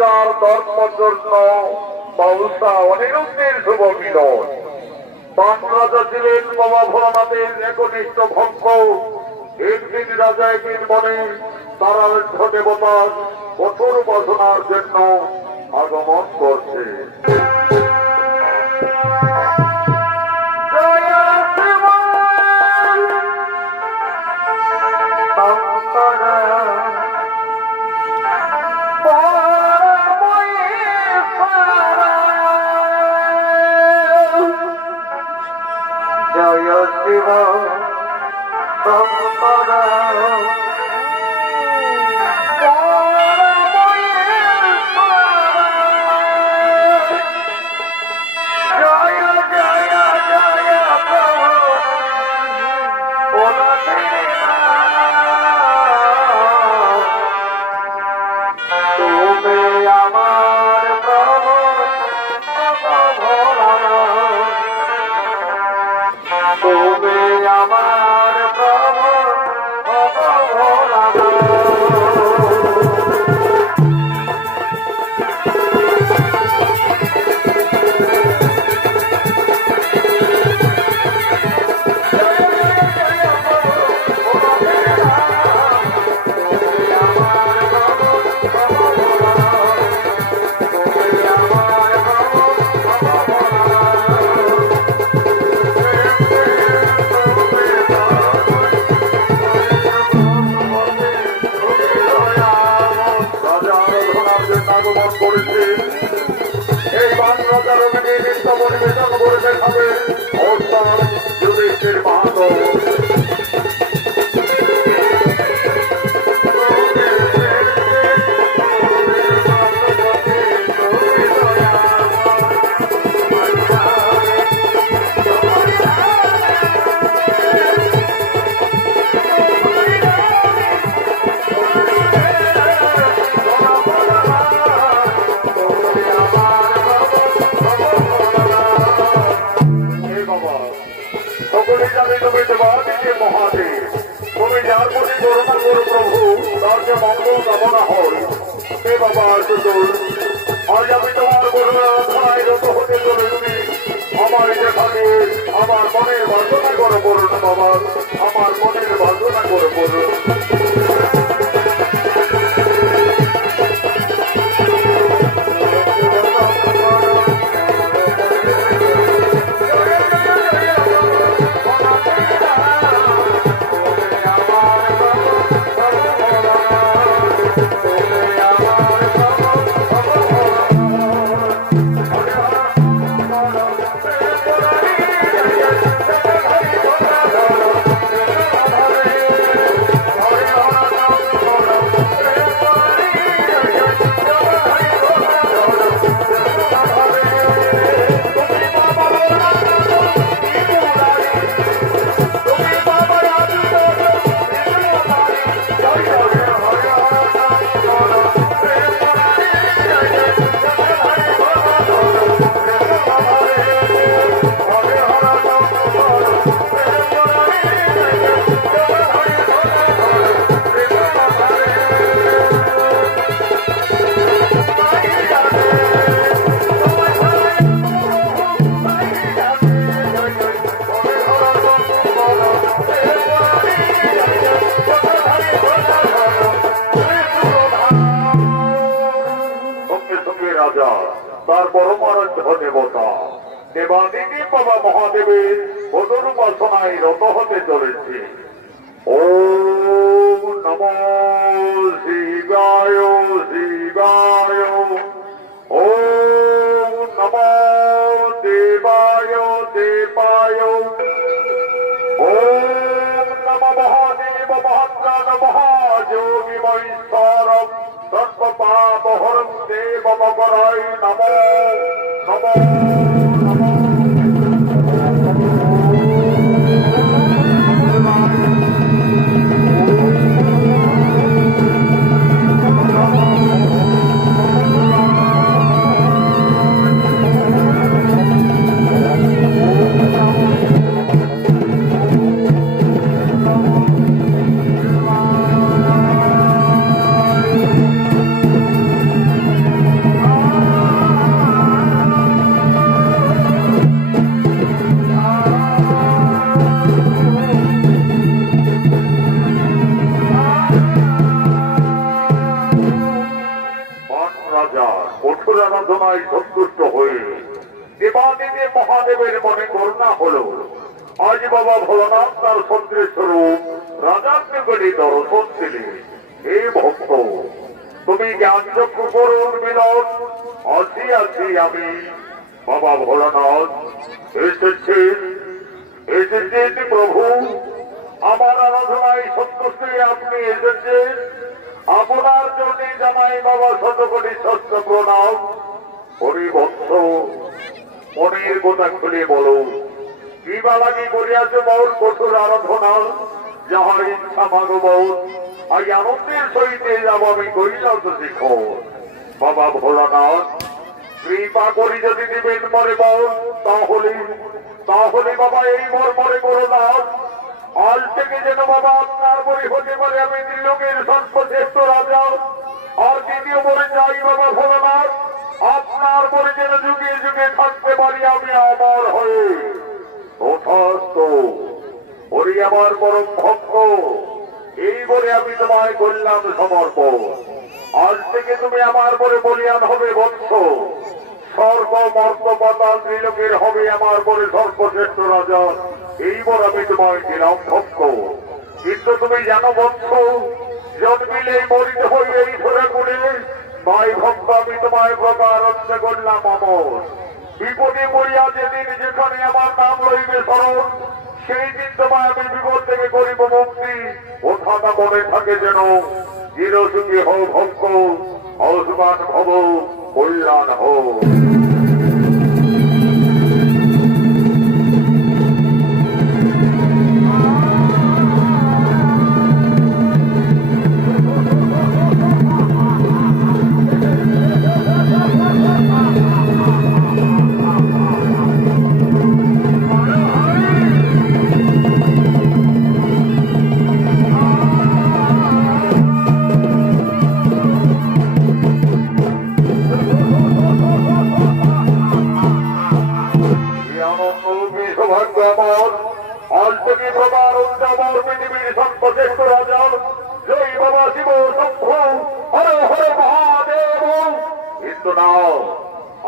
রাজার ধর্মজন্য বাউসা অনিরুদ্ধের শুভ মিলন। বান রাজা ছিলেন বাবা ভোলানাথের একনিষ্ঠ ভক্ত। একদিন রাজা একদিন মনে তারা দেবতার কঠোর উপাসনার জন্য আগমন করছে। জয় শিব পরিবেশন করে দেখাবে যুধিষ্ঠির বাহাদুর। তুমি যার প্রতি করুণা করো প্রভু, তার যে মঙ্গল কামনা হয় সে বাবা আজ আমি তোমার করুণায় রত হতে চলেছি। আমার যেখানে আমার মনের বাসনা করে করুন বাবা, আমার মনের বাসনা করে করুন। তার পরমারাধ্য দেবতা দেবাদিনী বাবা মহাদেবের কঠোর উপাসনায় রত হতে চলেছে। ওম নমো শিবায় শিবায়, ওম নমো দেবায় দেবায়, ওম নমো মহাদেব মহাত্রাণ মহাযোগী মহেশ্বরম সর্বপাপহরং দেব মকরায় নমো নমো নমো। কঠোর আরাধনায় সন্তুষ্ট হয়ে দেবাদিদেব মহাদেবের মনে করুণা হলো। আজ বাবা ভোলানাথ তার সন্ত্রের স্বরূপ রাজার নিকটে দর্শন দিলে। হে ভক্ত, তুমি জ্ঞানচক্ষু করুন মিলন, আছি আছি আমি বাবা ভোলানাথ। এসেছেন এসেছেন প্রভু, আমার আরাধনায় সন্তুষ্ট হয়ে আপনি এসেছেন। আপনার জন্য জানাই বাবা শতকোটি ষষ্ঠ প্রণাম। হরিবংশ মনের কথা খুলে বলো, কি বালাগি করিয়াছ বল কঠোর আরাধনা, যাহার ইচ্ছা মাগব আজ আনন্দের সহিত যাব আমি করিলাম তো শিখো। বাবা ভোলানাথ কৃপা করি যদি দিবেন মরে বল, তাহলে তাহলে বাবা এই মর মরে করো না। আজ থেকে যেন বাবা আপনার বই হতে পারে আমি ত্রিলোকের সর্বশ্রেষ্ঠ রাজা। আর দ্বিতীয় বলে চাই বাবা ভোলানাথ, আপনার বলে যেন যুগে যুগে থাকতে পারি আমি আমার হয়ে। তথাস্ত হরি আমার পরম ভক্ত, এই বলে আমি তোমায় করলাম সমর্পণ। আজ থেকে তুমি আমার বলে বলিয়ান হবে বৎস। স্বর্গ মর্ত পাতাল ত্রিলোকের হবে আমার বলে সর্বশ্রেষ্ঠ রাজা। এই বল আমি তোমায় দিলাম ভক্ত। কিন্তু তুমি জানো বৎস, জন্মিলেই মরিতে হই এই ধরে গুণে। তাই ভক্ত আমি তোমায় প্রকারণ্য করলাম অমর। বিপদে পড়িয়া যেদিন যেখানে আমার নাম লইবে স্মরণ, সেই দিন তোমায় আমি বিপদ থেকে করিব মুক্তি। কথাটা মনে থাকে যেন, চিরসুখী হও ভক্ত, অসমান ভব কল্যাণ হোক।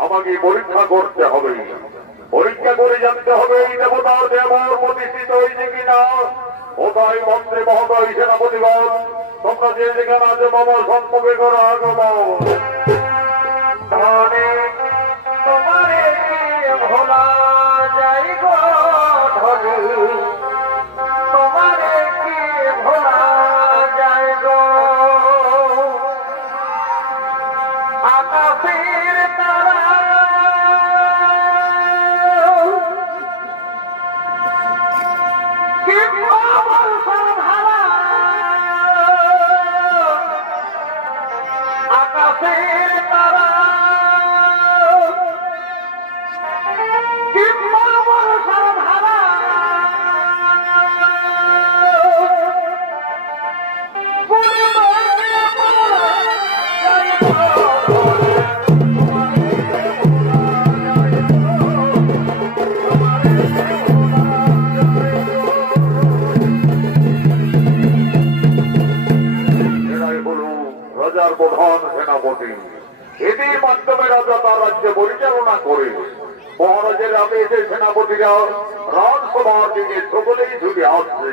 আমাকে পরীক্ষা করতে হবে, পরীক্ষা করে জানতে হবে এই দেবতার দেবর প্রতিষ্ঠিত হয়েছে কিনা। কোথায় মন্ত্রী মহোদয় সেনাপতিগণ, তোমরা যে যেখানে আছে বাবা সম্মুখে করো আগমন। তোমারে ভোলা যাই গো ধরে, তোমারে কি ভোলা যায় গো। আকাশের তারা কি প্রবল সন্ধারা, আকাশের তারা কি প্রবল সন্ধারা। রাজার প্রধান সেনাপতি, এদের মাধ্যমে রাজা তার রাজ্য পরিচালনা করে। মহারাজের আদেশে সেনাপতিরা রাজসভার দিকে সকলেই ছুটে আসছে।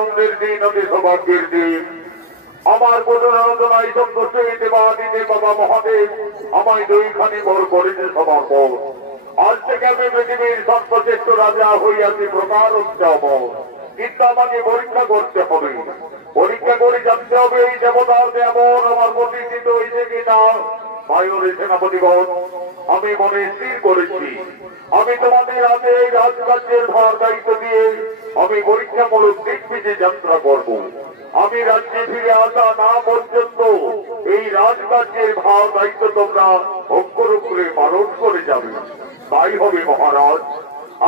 আনন্দের দিন, অতি সৌভাগ্যের দিন। আমার আলোচনায় সন্তুষ্ট হইতে দিতে বাবা মহাদেব আমায় দুইখানি বর করেছে সমর্পণ। আজ থেকে আমি পৃথিবীর সর্বশ্রেষ্ঠ রাজা হইয়াছি প্রকার উৎসব, কিন্তু আমাকে পরীক্ষা করতে হবে। পরীক্ষা করে জানতে হবে এই দেবতার যেমন আমার প্রতিষ্ঠিত হয়েছে কিনা। বায়ুর সেনাপতিগণ, আমি মনে স্থির করেছি আমি তোমাদের হাতে এই রাজকার্যের ভার দায়িত্ব দিয়ে আমি পরীক্ষামূলক দিগ্বিজে যাত্রা করব। আমি রাজ্যে ফিরে আসা না পর্যন্ত এই রাজকার্যের ভার দায়িত্ব তোমরা অক্ষর অক্ষরে পালন করে যাবে। তাই হবে মহারাজ।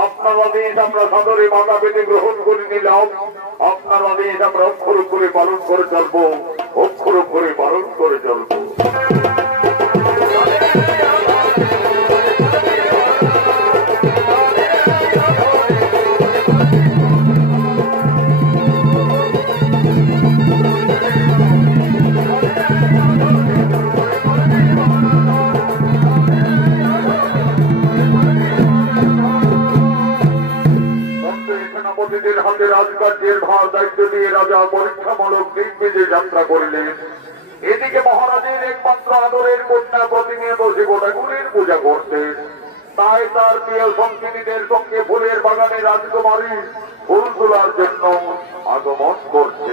আপনার আদেশ আমরা সাদরে মাথা পেতে গ্রহণ করে নিলাম। আপনার আদেশ আমরা অক্ষর অক্ষরে পালন করে চলবো, অক্ষর অক্ষরে পালন করে চলবো। হাতে রাজকার্যের ভার দায়িত্ব দিয়ে রাজা পরীক্ষামূলক দিগ্বিজে যাত্রা করিলেন। এদিকে মহারাজের একমাত্র আদরের কন্যা প্রতিনিয়ত শিবঠাকুরের পূজা করতেন। তাই তার প্রিয় সঙ্গিনীদের সঙ্গে ফুলের বাগানে রাজকুমারী ফুল তোলার জন্য আগমন করছে।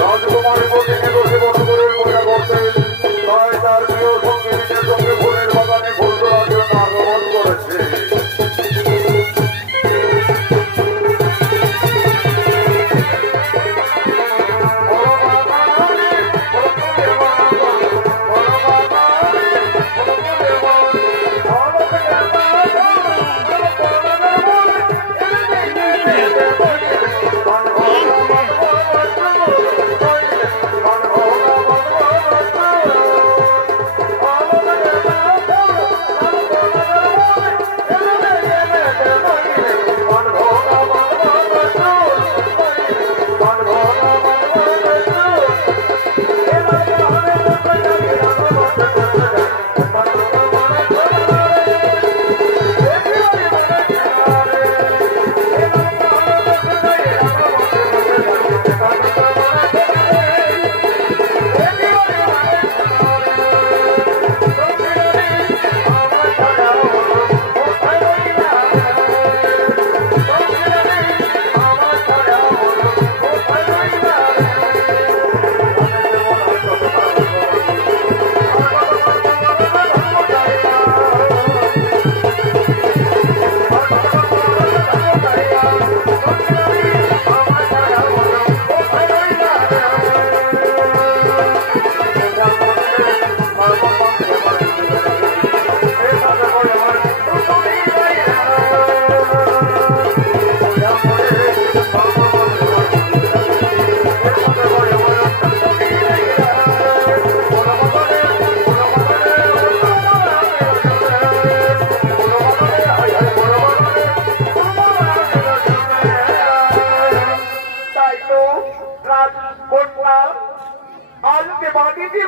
রাজকুমারী প্রতিনিয়ত শিবঠাকুরের পূজা করতেন। তাই তার প্রিয় সঙ্গিনীদের সঙ্গে ফুলের বাগানে ফুল তোলার জন্য আগমন করেছে।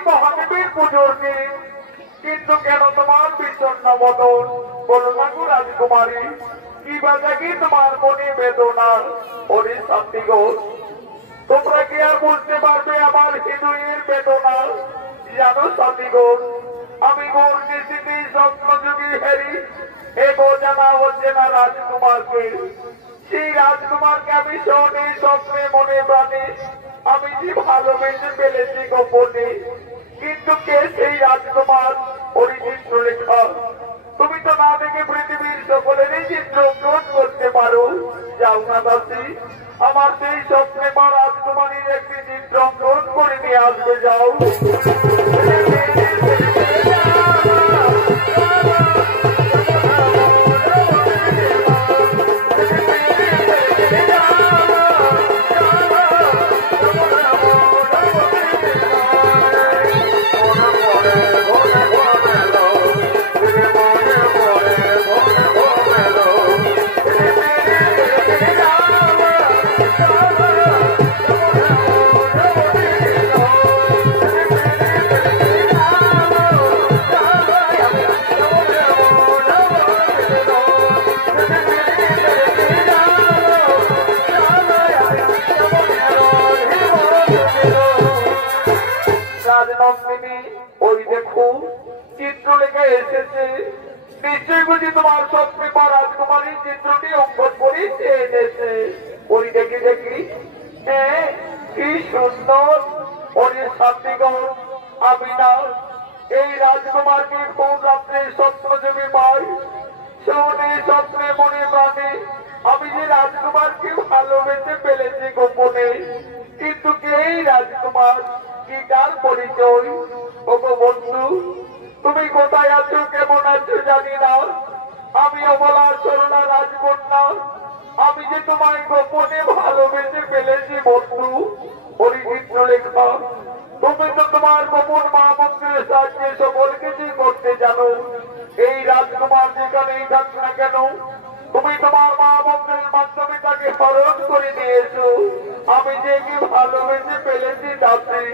মহাদেবের পুজোর দিন, কিন্তু কেন তোমার বিষণ্ণ বদন? বলো ঠাকুর রাজকুমারী, কি বাজাকি তোমার মনে বেদনা? ওরে শান্তি গো, তোমরা কি আর বুঝতে পারবে আমার হৃদয়ের বেদনা? জানো শান্তি গো, আমি গোর নিশ্চিত স্বপ্নযোগী হেরি এ গো জানা হচ্ছে না রাজকুমারকে। সেই রাজকুমারকে আমি শোনে স্বপ্নে মনে প্রাণে আমি যে ভালোবেসে ফেলেছি গোপনে, কিন্তু কে সেই রাজকুমার ওই চিত্রলেখা? তুমি তো না দেখে পৃথিবীর সকলেরই চিত্র অঙ্কন করতে পারো। যাও না দাসী, আমার সেই স্বপ্নে বা রাজকুমারীর একটি চিত্র অঙ্কন করে নিয়ে আসবে। যাও। ওই দেখো চিত্রলেখা এসেছে। নিশ্চয়ই বুঝি তোমার স্বপ্নে বা রাজকুমারীর চিত্রটি অঙ্কন করে এনেছে। ওই দেখি দেখি, হ্যাঁ কি সুন্দর। ওরে সাথীগণ, আমি না এই রাজকুমারকে কোন রাত্রে স্বপ্ন যোগে পাই। শোনে স্বপ্নে মনে প্রাণে আমি যে রাজকুমারকে ভালোবেসে ফেলেছি গোপনে। কিন্তু কে এই রাজকুমার, কি তার পরিচয়? ওগো বন্ধু, তুমি কোথায় আছো, কেমন আছো জানি না। আমি অবলা সরলা রাজকন্যা, আমি যে তোমায় গোপনে ভালোবেসে ফেলেছি বন্ধু। ওই চিত্রলেখা, তুমি তো তোমার গোপন মা মন্ত্রের সাহায্যে সকল কিছুই করতে জানো। এই রাজকুমার যেখানেই থাক না কেন, তুমি তোমার মা মন্ত্রের মাধ্যমে তাকে হরণ করে নিয়েছো। আমি যে কি ভালোবেসে ফেলেছি দাসী।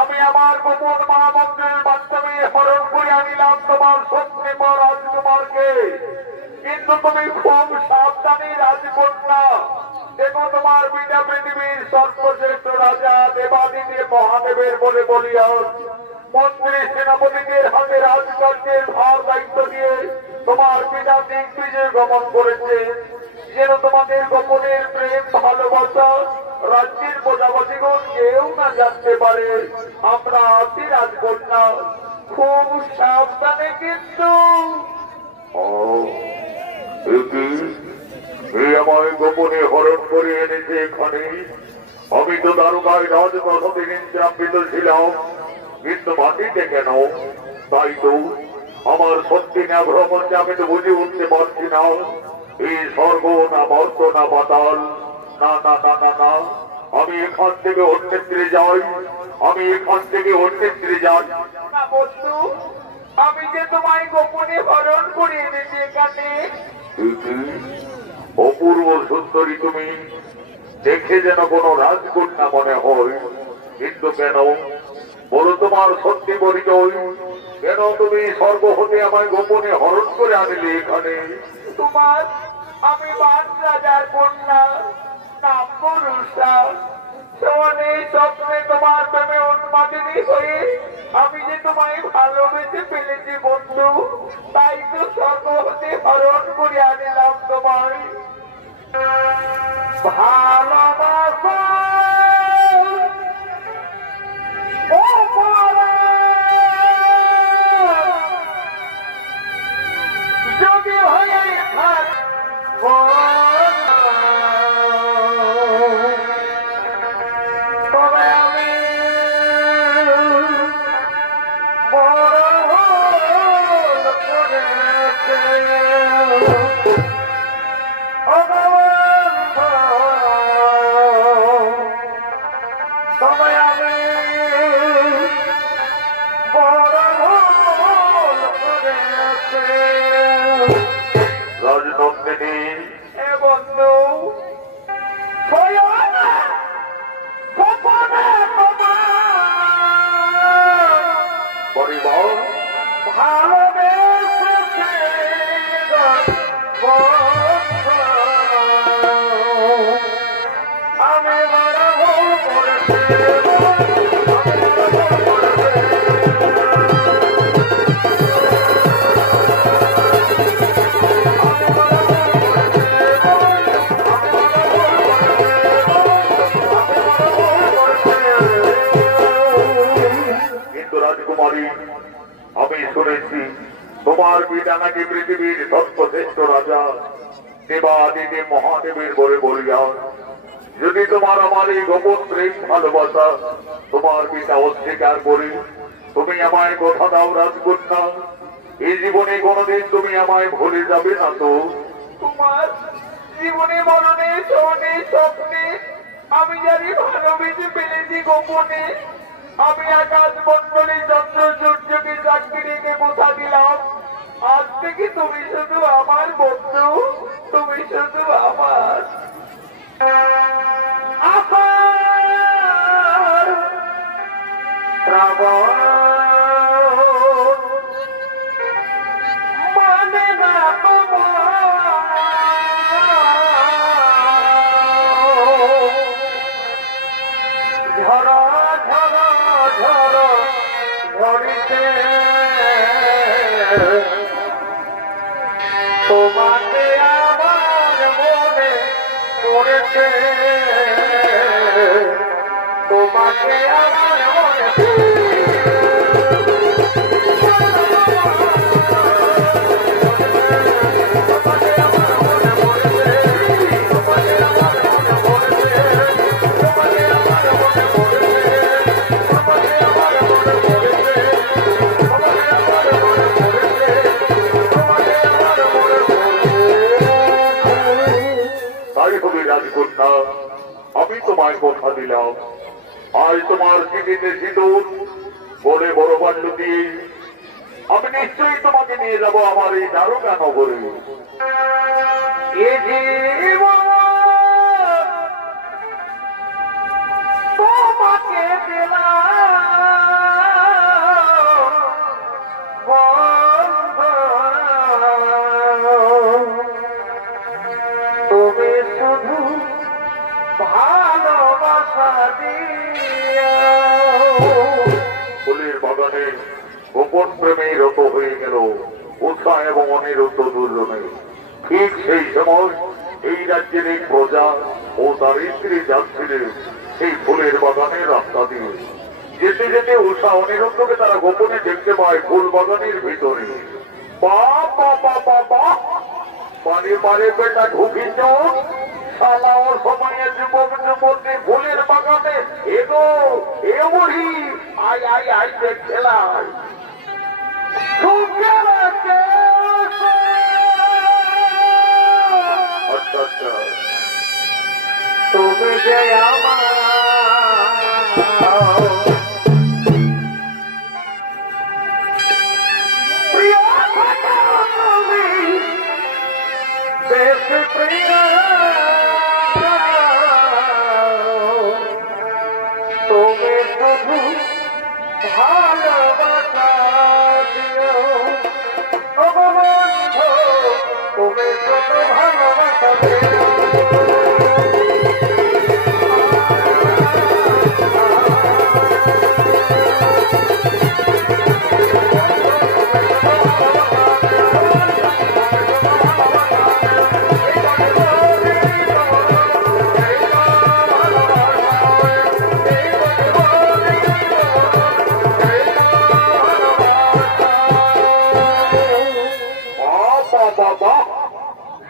আমি আমার গোপন মা মন্ত্রের মাধ্যমে হরণ করে আনিলাম তোমার স্বপ্নে বা রাজকুমারকে। কিন্তু তুমি খুব সাবধানী রাজকন্যা। দেখো তোমার পিতা পৃথিবীর সর্বশ্রেষ্ঠ রাজা দেবাদিদেব মহাদেবের বলে বলিয়ান মন্ত্রী সেনাপতিদের হাতে রাজকার্যের ভার দায়িত্ব দিয়ে তোমার পিতা দিগ্বিজয় গমন করেছে। যেন তোমাদের গোপনের প্রেম ভালোবাসা রাজ্যের প্রজাপতিগণ কেউ না জানতে পারে। আমরা আছি রাজকন্যা, খুব সাবধানে কিন্তু। আমায় গোপনে হরণ করে এনেছে এখানে। আমি তো দারুকায় রাজপ্রাসাদে নিন্দ্রাম্বিত ছিলাম, কিন্তু মাটিতে কেন? তাই তো আমার সত্যি না ভ্রমণে আমি তো বুঝে উঠতে পারছি না। এই স্বর্গ না মর্ত না পাতাল, না না না না না, আমি এখান থেকে অন্যত্রে যাই, আমি এখান থেকে অন্যত্রে যাই। বন্ধু, আমি যে তোমায় গোপনে হরণ করে এনেছি এখানে। অপূর্ব সুন্দরী তুমি, দেখে যেন কোনো রাজকন্যা মনে হয়, কিন্তু কেন বলো তোমার সত্যি পরিচয়? কেন তুমি স্বর্গ হতে আমায় গোপনে হরণ করে আনিলে এখানে? তোমার আমি বাদ রাজার কন্যা, নাম পুরুষা। স্বপ্নে তোমার প্রেমে উন্মাদিনী হয়ে আমি যে তোমায় ভালোবেসে ফেলেছি বন্ধু, তাই তো স্বর্গ হতে হরণ করে আনিলাম তোমায়। ভালোবাসা যদি হয়ে রাজকুমারী, আমি শুনেছি তোমার পিতা নাকি পৃথিবীর সর্বশ্রেষ্ঠ রাজা দেবাদিদেব মহাদেবের বলে বলিয়া। যদি তোমার আমার এই গোপন প্রেম ভালোবাসা তোমার পিতা অস্বীকার করি, তুমি আমায় কথা দাও রাজকন্যা, এই জীবনে কোনোদিন তুমি আমায় ভুলে যাবে না তো? তোমার জীবনে মরণে শোনে স্বপ্নে আমি জানি ভালোবেসে ফেলেছি গোপনে। আমি আকাশ মন্ডলী চন্দ্র সূর্যকে সাক্ষী রেখে কথা দিলাম, আজ থেকে তুমি শুধু আমার বন্ধু, তুমি শুধু আমার। আকার শ্রাবণ মানে না তোমার, ঝড় ঝড় ঝড় ঝরিতে তোমাকে আমার মনে পড়েছে, তোমাকে আমার মনে রাজকন্যা, আমি তোমায় কথা দিলাম, আজ তোমার চিঠিতে সিঁদুর বলে বড় বাল্য দিয়ে আমি নিশ্চয়ই তোমাকে নিয়ে যাব আমার এই দ্বারকা নগরে। তোমাকে তুমি শুধু ভালোবাসা দিয়া। ফুলের বাগানে গোপন প্রেমে রত হয়ে গেল উৎসাহ এবং অনিরুদ্ধ দুর্জনে। ঠিক সেই সময় এই রাজ্যের এই প্রজা ও তার স্ত্রী যাচ্ছিলেন সেই ফুলের বাগানের রাস্তা দিয়ে। যেতে যেতে উষা অনিরুদ্ধকে তারা গোপনে দেখতে পায় ফুল বাগানের ভিতরে। পারে পারে বেটা ঢুকিছ সালা ওর সময়ে যুবক যুবতী ফুলের বাগানে এগো এ বুড়ি আই আই আই দেখছিলাম। আচ্ছা আচ্ছা, তুমি যে আমার প্রিয় তুমি বেশ প্রিয়, তুমি শুধু ভালোবাসা দিও। ও বন্ধু, তুমি শুধু ভালোবাসা দিও।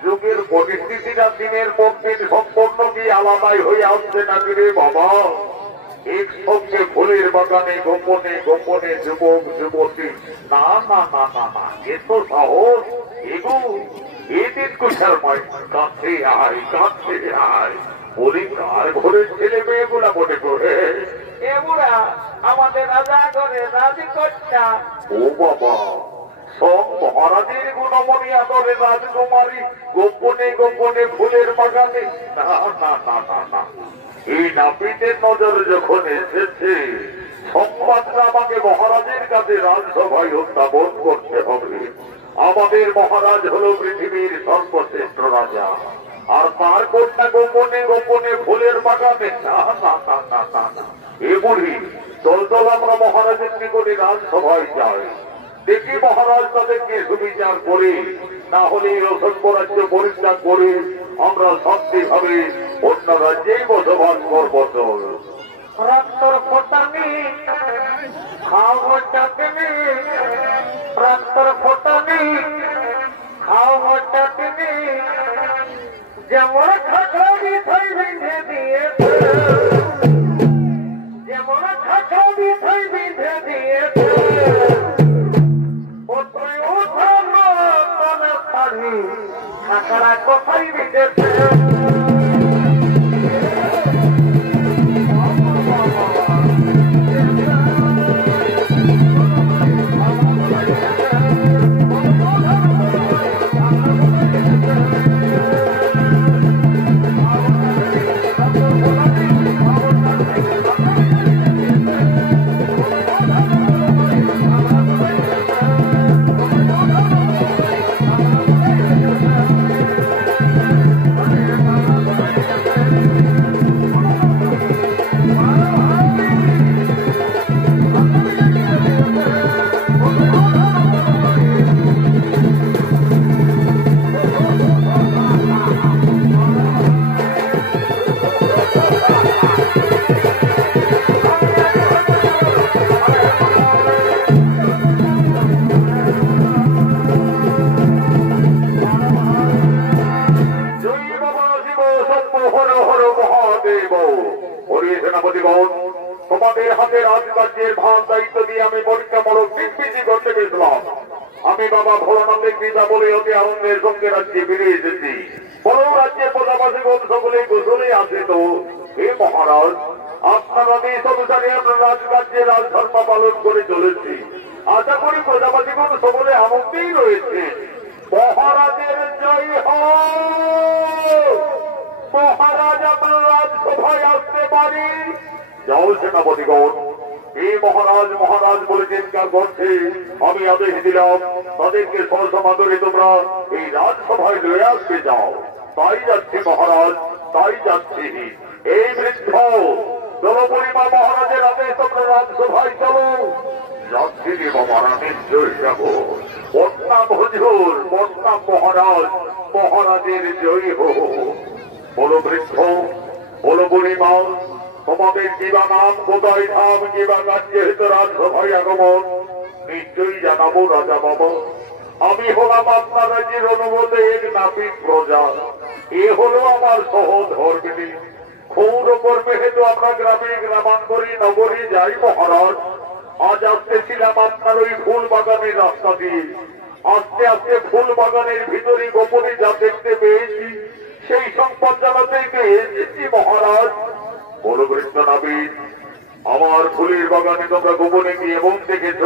যুগের পরিস্থিতিটা দিনের পর দিন সম্পূর্ণ কি আলাদাই হয়ে আসছে নাকি রে বাবা? একসঙ্গে ফুলের বাগানে গোপনে গোপনে যুবক যুবতী, না না না না না, এ তো সাহস এগো এদিন কুশার মাই কাছে আয় কাছে আয় বলি কার ঘরের ছেলে মেয়েগুলা মনে করে এগুলা আমাদের রাজা ঘরে রাজকন্যা। ও বাবা, সব মহারাজের গুণমণি আদরে রাজকুমারী গোপনে গোপনে ফুলের বাগানে? না না না না না, এই নাপিতের নজরে যখন এসেছে সংবাদটা আমাকে মহারাজের কাছে রাজসভায় উত্থাপন করতে হবে। আমাদের মহারাজ হলো পৃথিবীর সর্বশ্রেষ্ঠ রাজা, আর তার কন্যা গোপনে গোপনে ফুলের বাগানে? না না না না না না, এ বুড়ি দল দল আমরা মহারাজের নিকটে রাজসভায় যাই, দেখি মহারাজ তাদেরকে সুবিচার করে, না হলে এই অসংখ্য রাজ্য পরিত্যাগ করে আমরা শান্তি ভাবে অন্য রাজ্যেই বসবাস করব। রক্তর ফোটানি খাও চাটনি, রক্তর ফোটানি খাও চাটনি, যেমন খাখা মিঠাই বিঁধে দিয়েছে, যেমন খাখা মিঠাই বিঁধে দিয়েছে, ও তুই উঠানো তলে শাড়ি খাকড়া কোথায় বিঁধেছে। তোমাদের হাতে রাজকার্যের ভার দায়িত্ব দিয়ে আমি পরীক্ষামূলক দিগ্বিজয়ী করতে গেছিলাম। আমি বাবা ভোলানাথের পিতা বলে অতি আনন্দের সঙ্গে রাজ্যে ফিরে এসেছি। বড় রাজ্যের প্রজাবাসীগণ সকলেই কুশলেই আছে তো? হে মহারাজ, আপনার আদেশ অনুসারে আমরা রাজকার্যের রাজধর্ম পালন করে চলেছি। আশা করি প্রজাবাসীগণ সকলে আনন্দেই রয়েছে। মহারাজের জয় হোক। মহারাজ আপনার রাজসভায় আসতে পারি। যাও সেনাপতিগণ। এই মহারাজ মহারাজ বলে চিৎকার করছে, আমি আদেশ দিলাম তাদেরকে সসমাদরে তোমরা এই রাজসভায় লয়ে আসতে যাও। তাই যাচ্ছি মহারাজ, তাই যাচ্ছি। এই বৃদ্ধ জলপরিমা মহারাজের আদেশ তোমরা রাজসভায় চলো। যাচ্ছি রে বাবা, নিশ্চয় যাব। বন্যা হুজুর, বন্যা মহারাজ মহারাজের জয় হোক। বলো বৃদ্ধ, বলো বুড়িমা, তোমাদের কিবা নাম, কোথায় ধাম, কিবা কার্যে হেতু রাজসভায় আগমন নিশ্চয়ই জানাবো রাজা বাবা। আমি হলাম আপনার রাজ্যের অনুমোদে এক নাপিত প্রজা। এ হলো আমার সহধর্মিনী। ক্ষৌর কর্মে হেতু আমরা গ্রামে গ্রামান্তরী নগরী যাই মহারাজ। আজ আসতেছিলাম আপনার ওই ফুল বাগানের রাস্তা দিয়ে। আস্তে আস্তে ফুল বাগানের ভিতরে গোপনে যা দেখতে পেয়েছি সেই সংবাদ জানাতেই পেয়েছি মহারাজ। বড় বৃদ্ধ নাবিদ, আমার ফুলের বাগানে তোমরা গোপনে গিয়ে এমন দেখেছ,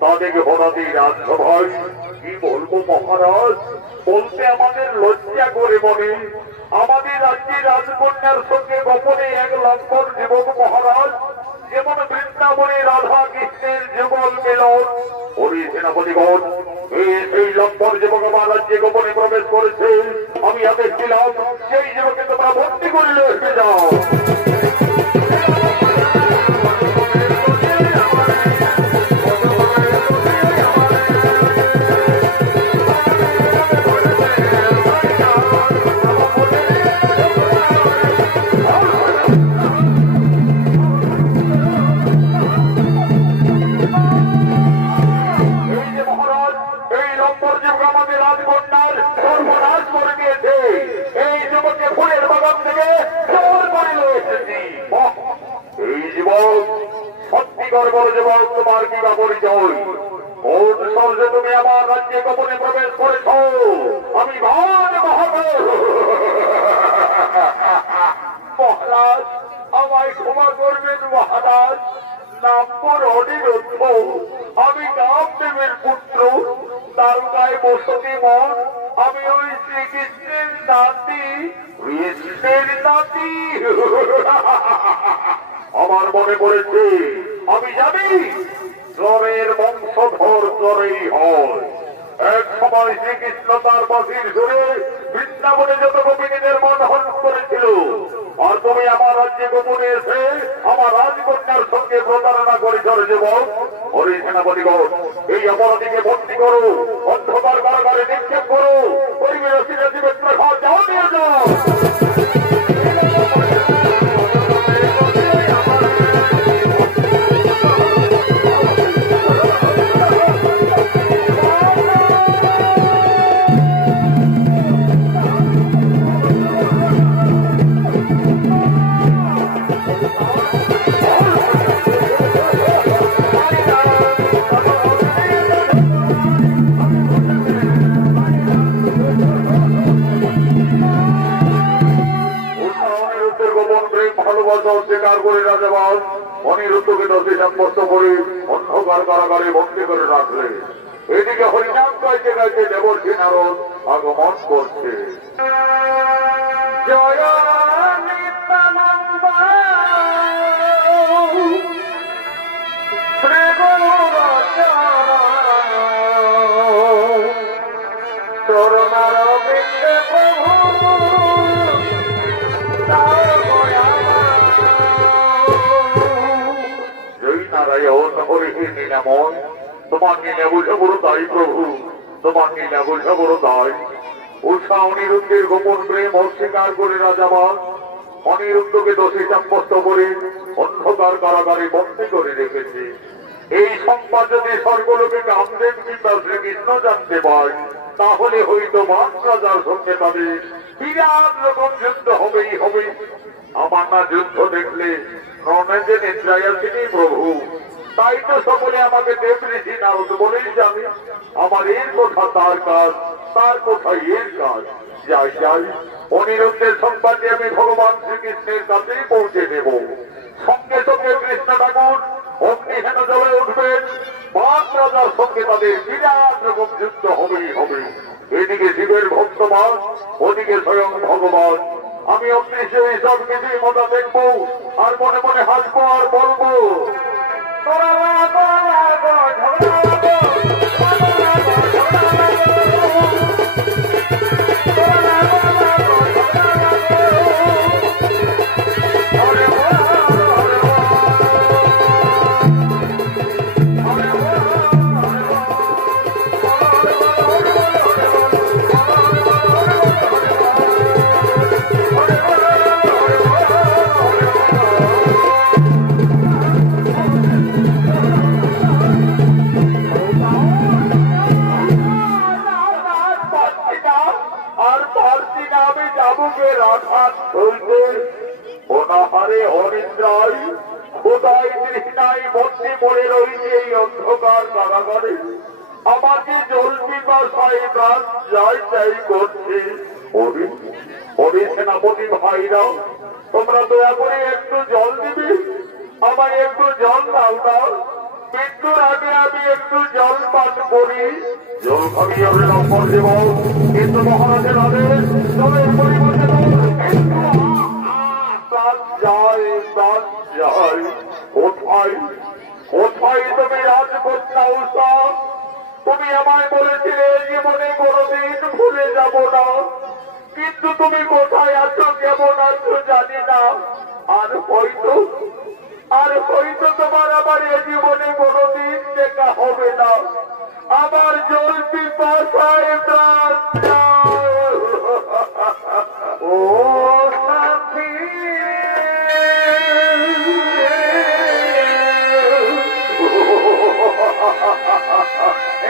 তা দেখে হঠাৎ এই রাজসভায় কি বলবো মহারাজ, বলতে আমাদের লজ্জা করে মনে। আমাদের রাজ্যের রাজকন্যার সঙ্গে গোপনে এক লম্বর যুবক মহারাজ, যেমন বৃন্দাবনে রাধা কৃষ্ণের যুগল মিলন। ওই সেনাপতিগণ, এই লম্বর যুবক আমার রাজ্যে গোপনে প্রবেশ করেছে। আমি আদেশ দিলাম সেই যুবকে তোমরা বন্দী করে এসে যাও। তোমার কি বা পরিচয়? কোন সর্ষে তুমি আমার রাজ্যে গোপনে প্রবেশ করেছ? আমি ভান মহারাজ, আমায় ক্ষমা করবেন মহারাজ। নাম্বর অনিরুদ্ধ, আমি কামদেবের পুত্র, তার গায়ে বসতি মন। আমি ওই শ্রীকৃষ্ণের নাতি। কৃষ্ণের নাতি? আমার মনে পড়েছে, আমি জানি জ্বরের বংশধর জ্বরেই হয়। এক সময় শ্রীকৃষ্ণ তার বাসির ধরে বৃন্দাবনে যত গোপিনীদের মন হরণ করেছিল, আর তুমি আমার রাজ্যে গোপনে এসে আমার রাজকন্যার সঙ্গে প্রতারণা করেছ যুবক। হরি সেনাপতিগণ, এই অপরাধীকে বন্দী করো, অন্ধকার কারাগারে নিক্ষেপ করো। পরিবেশ ঘর যাও, নিয়ে যাও। অনিরুদ্ধের গোপন প্রেম ভালোবাসা অস্বীকার করে রাজাবাস অনিরুদ্ধকে দোষী সাব্যস্ত করে অন্ধকার কারাগারে বন্দী করে রাখলে। এদিকে হরিনাম গাইতে গাইতে দেবর্ষী নারদ আগমন করছে। জয় নিত্যানন্দ শ্রী চরণার বিন্দে প্রভু জয় নারায়ণ হরি নীলাময়, তোমার নীলা বুঝে বড় তাই প্রভু, তোমার নীলা বুঝে বড় তাই। উষা অনিরুদ্ধের গোপন প্রেম অস্বীকার করে রাজাবাস অনিরুদ্ধকে দোষী সাব্যস্ত করে অন্ধকার কারাগারে বন্দী করে রেখেছে। এই সংবাদ যদি স্বর্গলোকে কামদেব কিংবা শ্রীকৃষ্ণ জানতে পায়, তাহলে হয়তো বান রাজার সঙ্গে তাদের বিরাট রকম যুদ্ধ হবেই হবে। আমার না যুদ্ধ দেখলে রণের যে নিদ্রায় আসেনি প্রভু, তাই তো সকলে আমাকে দেব ঋষি নারদ বলেই জানে। আমার এর কথা তার কাজ, তার কথা এর কাজ। যাই যাই, অনিরুদ্ধের সংবাদে আমি ভগবান শ্রীকৃষ্ণের কাছেই পৌঁছে দেব। সঙ্গে সঙ্গে কৃষ্ণ ঠাকুর অগ্নিহেন জলে উঠবেন, বান রাজার সঙ্গে তাদের বিরাট রকম যুদ্ধ হবেই হবে। এদিকে শিবের ভক্তবান, ওদিকে স্বয়ং ভগবান। আমি অগ্নিশে এইসব কিছুই মজা দেখবো, আর মনে মনে হাসবো আর বলবো অনাহারে অনিদ্রায় খোদাই তৃষ্ণায় বন্দী পড়ে রয়েছে এই অন্ধকার কারাগারে। আমার যে জল পিপাসায় প্রাণ যাই তাই করছে। ওরে সেনাপতি ভাইরা, তোমরা দয়া করে একটু জল দিবি, আমার একটু জল দাও দাও। মৃত্যুর আগে আমি একটু জল পান করি। জল খাবি আমি নম্বর দেব, কিন্তু মহারাজের আদেশ জলের পরিবর্তে কোথায় তুমি রাজকন্যা উষা? তুমি আমায় বলেছিলে জীবনে কোনদিন ভুলে যাব না, কিন্তু তুমি কোথায় আছো, কেমন আছো জানি না। আর হয়তো তোমার আমার এ জীবনে কোনদিন দেখা হবে না। আমার জল পিপাসায় প্রাণ যায়। ও সাথী,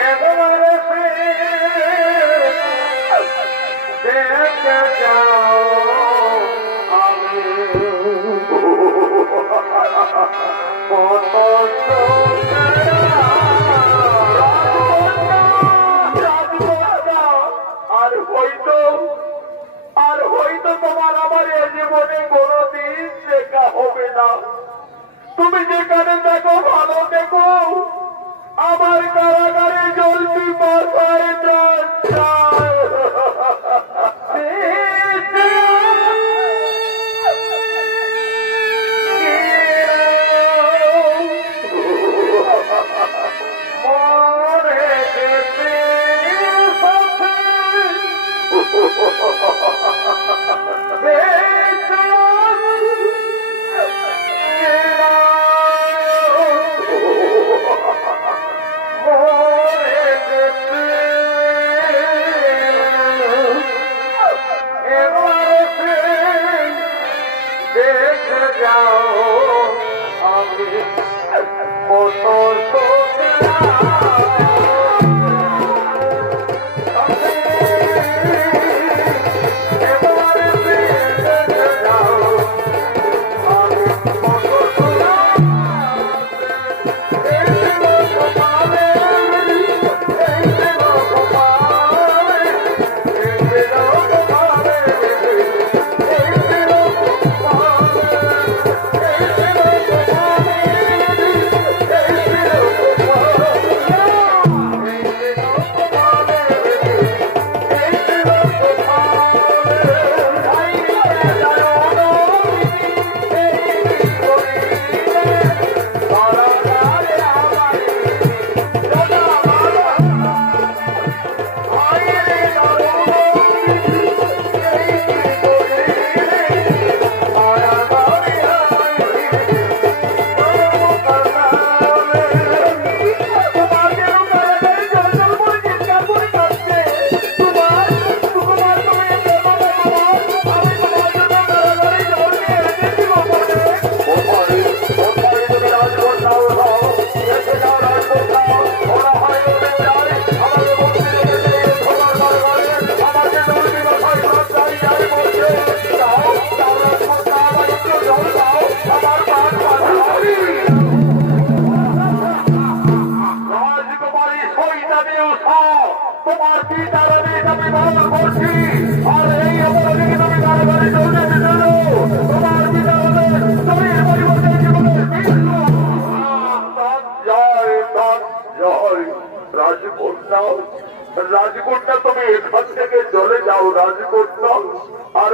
এবারে দেখে যাও আমি কত আর হয়তো তোমার আমার এ জীবনে কোনদিন দেখা হবে না। তুমি যেখানে দেখো ভালো দেখো, আমার কারাগারে জল পিপাসায় প্রাণ যায়। রাজকন্যা, রাজকন্যা তুমি এখান থেকে চলে যাও রাজকন্যা। আর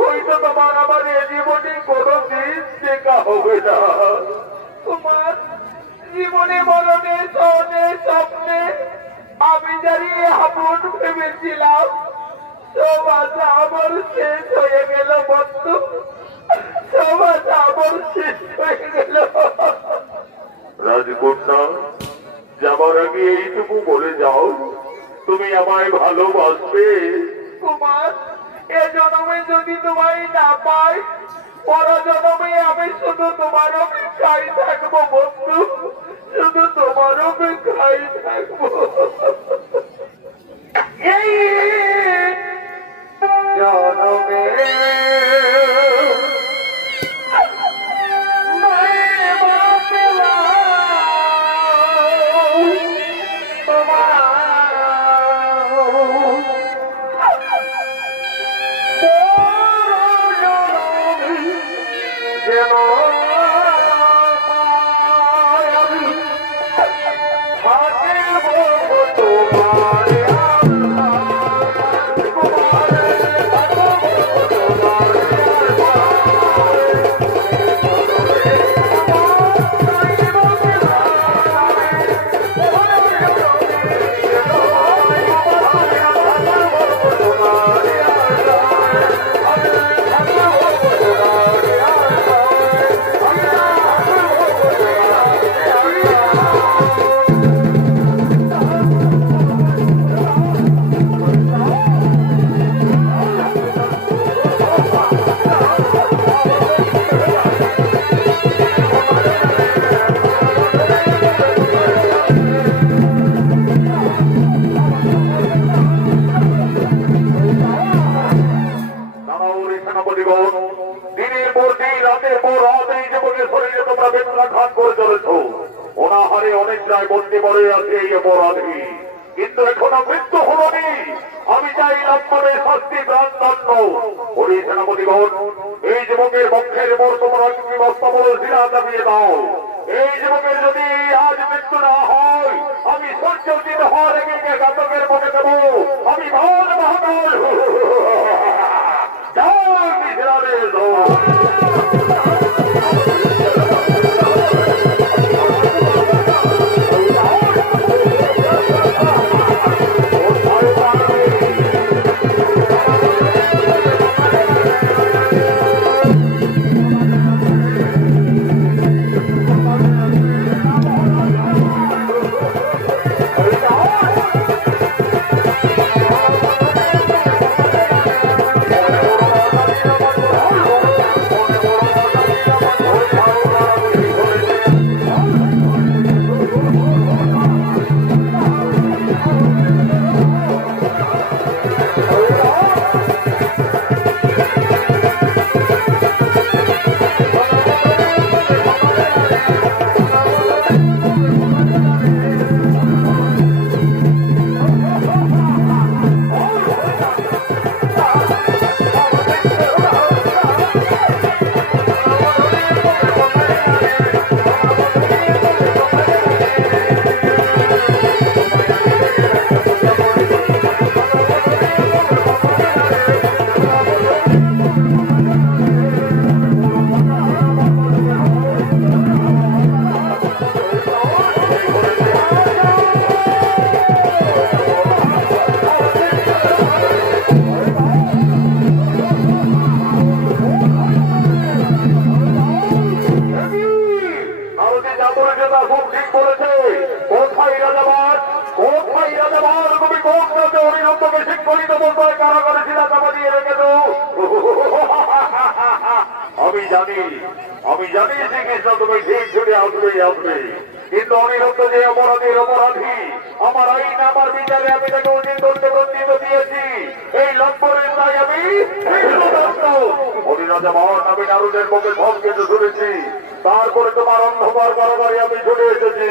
হয়তো তোমার আমার এ জীবনে কোনো দিন দেখা হবে না। তোমার জীবনে মরণে সনে স্বপ্নে আমি জানি আপন ভেবেছিলাম, সব আশা আমার শেষ হয়ে গেল বন্ধু, সব আশা আমার শেষ হয়ে গেল। রাজকন্যা, যাবার আগে এইটুকু বলে যাও, তুমি আমায় ভালোবাসবে? কুমার, এ জন্মে যদি তোমায় না পাই, পর জন্মে আমি শুধু তোমার অপেক্ষায় থাকবো বন্ধু, শুধু তোমার অপেক্ষায় থাকবো। এই জন্মে দিনের পর দিন রাতের পর রাত এই জীবনের শরীরে তোমরা বেদনা ঘাত করে চলেছ। অনাহারে অনেক প্রায় বলতে পড়ে আছে এই অপরাধী, কিন্তু এখনো মৃত্যু হলনি। আমি চাই লম্বনের শাস্তি প্রাণদণ্ড। ওই সেনাপতিগণ, এই যুবকের বক্ষের মোর তোমরা ব্যবস্থা বলে শিরা চাপিয়ে দাও। এই যুবকের যদি আজ মৃত্যু না হয়, আমি সূর্যোদিত হওয়ার আগে ঘাতকের মনে দেব আমি ভান বাহাদুর। আমি জানি শ্রীকৃষ্ণ তুমি ঠিক ছুটে আসবে, কিন্তু অনিরুদ্ধ যে অপরাধীর অপরাধী, আমার আইন আমার বিচারে আমি তাকে উচিত করতে বঞ্চিত দিয়েছি। এই লম্বরের তাই আমি আমি নারুদের মুখে সব কিছু শুনেছি, তারপরে তোমার অন্ধকার কারাগারে আমি ছুটে এসেছি।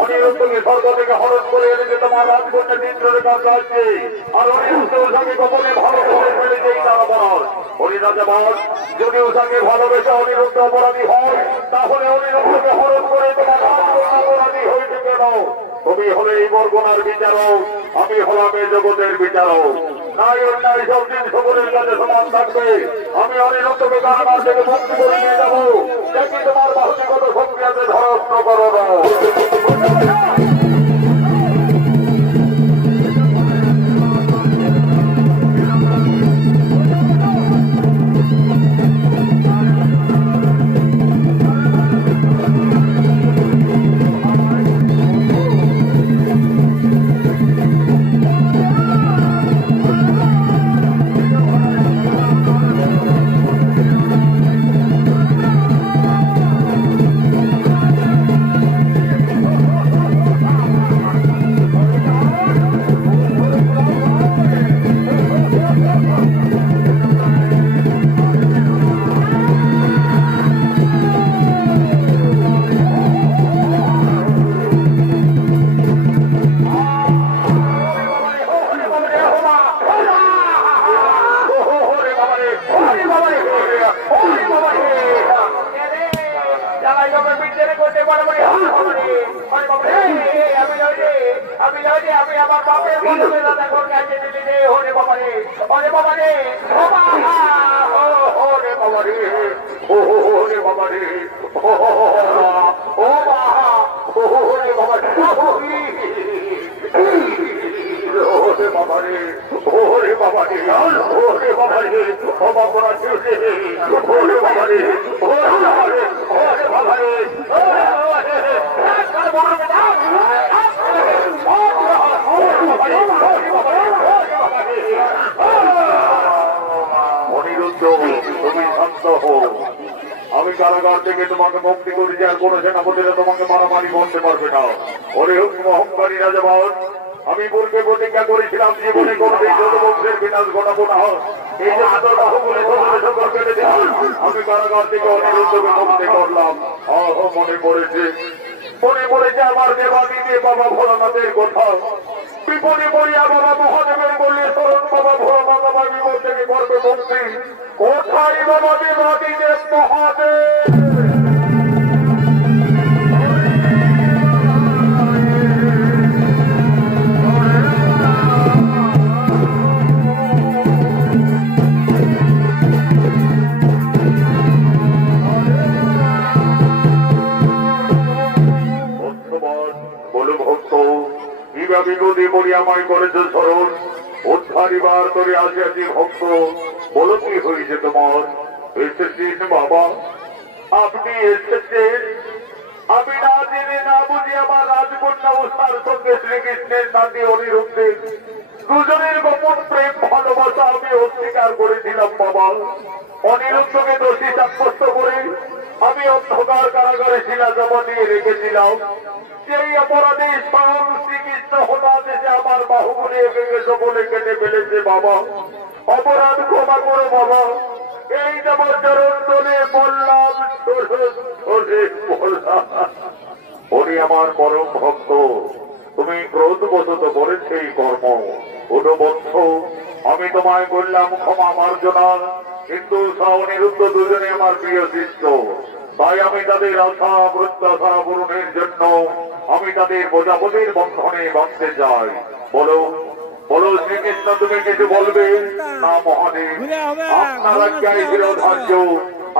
অনিরুদ্ধকে স্বর্গ থেকে হরণ করে এনেছে তোমার রাজকন্যা চিত্রের কাছে আসছে, আর অনিরুদ্ধ উষাকে গোপনে ভালো করে ফেলেছেই তার অপরাধ। হরিরাজাবাদ যদি উষাকে ভালোবেসে অনিরুদ্ধ অপরাধী হয়, তাহলে অনিরুদ্ধকে হরণ করে তোমার রাজকন্যা অপরাধী হয়েছে কেন? তুমি হলে এই বরগুনার বিচারক, আমি হলাম এই জগতের বিচারক। নাই অন্যায় সব দিন সকলের কাছে সমান থাকবে। আমি অনিরুদ্ধকে কারাগার থেকে মুক্তি করে নিয়ে যাবো। দেখি তোমার বাহুতিগত শক্তি আছে, ধরস্ত করো না। আমি কারাগার থেকে তোমাকে মুক্তি করে যাওয়ার কোন সেনাপতিরা তোমাকে মারামারি করতে পারবে না। ওরে অহংকারী রাজাবান, আমি পূর্বে প্রতিজ্ঞা করেছিলাম জীবনে কোনদিন যত বংশের বিনাশ ঘটাবো না। এই যে আদর বাহুগুলি সকল কেটে দিলাম। আমি কারাগার থেকে অনিরুদ্ধকে মুক্তি করলাম। মনে পড়েছে আমার দেবাদিদেব বাবা ভোলানাথের কথা। বিপদে পড়িয়া বাবা মহাদেবের বললে তরুণ বাবা ভোলানাথ আমার বিপদ থেকে করবে মুক্তি। কোথায় বাবা দেবাদিদেব মহাদেব? বিপদে পড়িয়া আমায় করেছে স্মরণ, উদ্ধারিবার করে আসিয়াছি ভক্ত। বলো কি হয়েছে তোমার? এসেছিস বাবা, আপনি এসেছেন। আমি না জেনে না বুঝি আমার রাজকন্যা উষার সঙ্গে শ্রীকৃষ্ণের নাতি অনিরুদ্ধের দুজনের গোপন প্রেম ভালোবাসা আমি অস্বীকার করেছিলাম বাবা। অনিরুদ্ধকে দোষী সাব্যস্ত করে আমি অন্ধকার কারাগারে শিলা জমা দিয়ে রেখেছিলাম। সেই অপরাধে স্বয়ং শ্রীকৃষ্ণ হঠাৎ এসে আমার বাহুগুলি একে সকলে কেটে ফেলেছে বাবা। অপরাধ ক্ষমা করো বাবা। এই তোমার চরণ তলে বললাম, উনি আমার পরম ভক্ত। তুমি ক্রোধবশত করেছে এই কর্ম। ওটো বন্ধ, আমি তোমায় বললাম ক্ষমা মার্জনা, কিন্তু অনিরুদ্ধ দুজনে আমার প্রিয় শিষ্য। তাই আমি তাদের আশা প্রত্যাশা পূরণের জন্য আমি তাদের প্রজাপতির বন্ধনে বাঁধতে চাই। বলো বলো শ্রীকৃষ্ণ, তুমি কিছু বলবে না? মহাদেব, আপনার আজ্ঞায় চিরধার্য।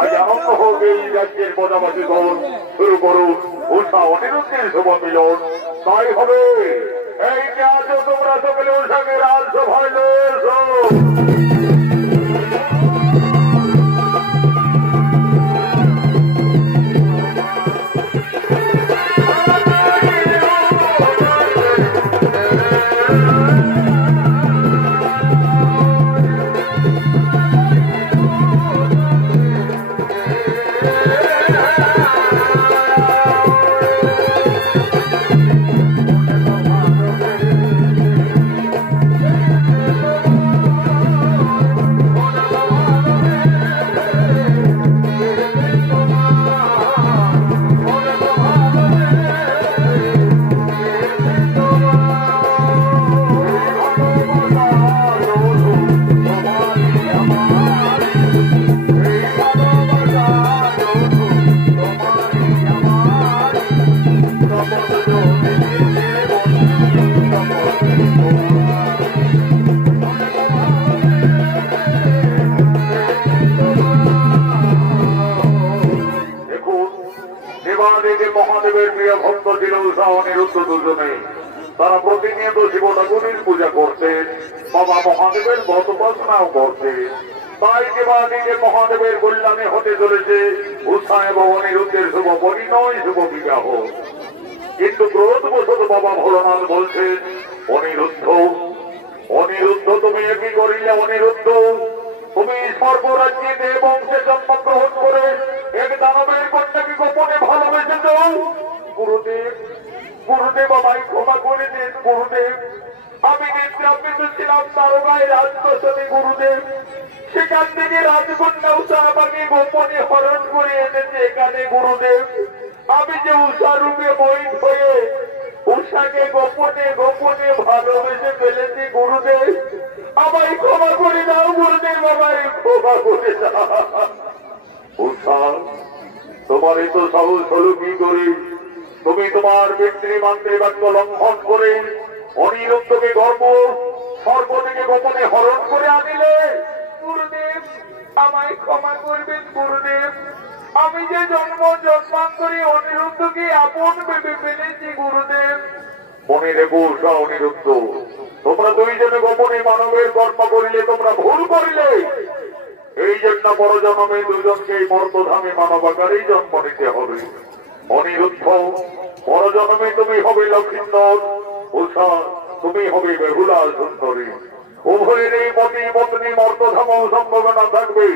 আজ আনন্দ হোক এই রাজ্যের প্রজাপতিগণ। শুরু করুন উষা অনিরুদ্ধের শুভ মিলন। তাই হবে। এই যে আজও তোমরা সকলে উষাকে রাজসভায় এসো। যে মহাদেবের প্রিয় ভক্ত ছিল উষা অনিরুদ্ধ দুজনে। তারা প্রতিনিয়ত শিব ঠাকুরের পূজা করতেন, বাবা মহাদেবের বতোপাসনাও করতেন। তাই যে মহাদেবের কল্যাণে হতে চলেছে উষা এবং অনিরুদ্ধের শুভ পরিণয়, শুভ বিবাহ। কিন্তু ক্রোধবশত বাবা ভোলানাথ বলছেন, অনিরুদ্ধ অনিরুদ্ধ তুমি কি করিলে? অনিরুদ্ধ তুমি সর্বরাজ্যে দেব বংশে জন্মগ্রহণ করে এক দানবের কন্যাকে গোপনে ভালোবেসেছ। গুরুদেব, গুরুদেব আমায় ক্ষমা করে দিন গুরুদেব। আমি নিদ্রাবৃত ছিলাম তারকায় রাজপ্রাসাদে গুরুদেব। সেখান থেকে রাজকন্যা উষা আমাকে গোপনে হরণ করে এনেছে এখানে গুরুদেব। আমি যে উষা রূপে বৈধ হয়ে উষাকে গোপনে গোপনে ভালোবেসে ফেলেছি গুরুদেব। আমায় ক্ষমা করে দাও গুরুদেব, আমায় ক্ষমা করে দাও। উষা, তোমার এত সাহস হলো কি করে? তুমি তোমার পিতৃমান্ত্রে বাক্য লঙ্ঘন করে অনিরুদ্ধকে গর্ব স্বর্গ থেকে গোপনে হরণ করে আনিলে। গুরুদেব, আমায় ক্ষমা করবেন গুরুদেব। আমি যে জন্মান্তরে অনিরুদ্ধকে আপন ভেবে ফেলেছি গুরুদেব। মনে রেখো উষা, অনিরুদ্ধ তোমরা দুইজনে গোপনে মানবের কর্ম করিলে তোমরা ভুল করিলে। এই জন্য বড় জন্মে দুজনকে এই মর্তধামে মানব আকারেই জন্ম নিতে হবে। অনিরুদ্ধ, বড় জন্মে তুমি হবে লক্ষ্মীন্দর, উষা তুমি হবে বেহুলা সুন্দরী। উভয়ের এই পতি পত্নী মর্তধাম সম্ভাবনা থাকবে,